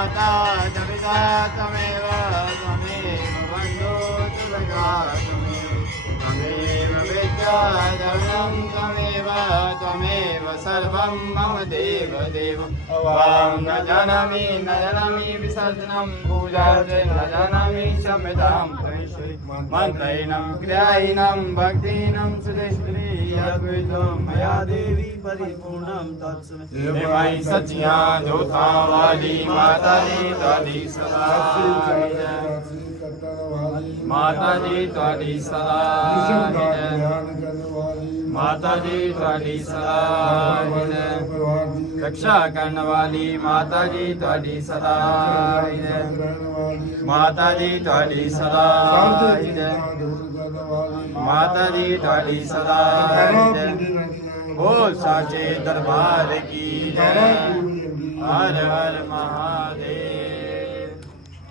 माता च पिता त्वमेव त्वमेव बन्धु च सखा त्वमेव विद्या धनं त्वमेव त्वमेव सर्वं मम देव देव वां न जानामि विसर्जनं पूजा च न जानामि क्षम्यतां परमेश्वरि मन्त्रहीनं क्रियाहीनं भक्तिहीनं सुरेश्वरि यद्विधं मया देवी परिपूर्णं तत्समये हे माई सचिया जोता वाली माता जी ताली सदा माता जी ताली सदा माता जी ताली सदा रक्षा करने वाली माता जी ताली सदा माता जी ताली सदा माता जी ताली सदा बोल साचे दरबार की जय हर हर महादेव।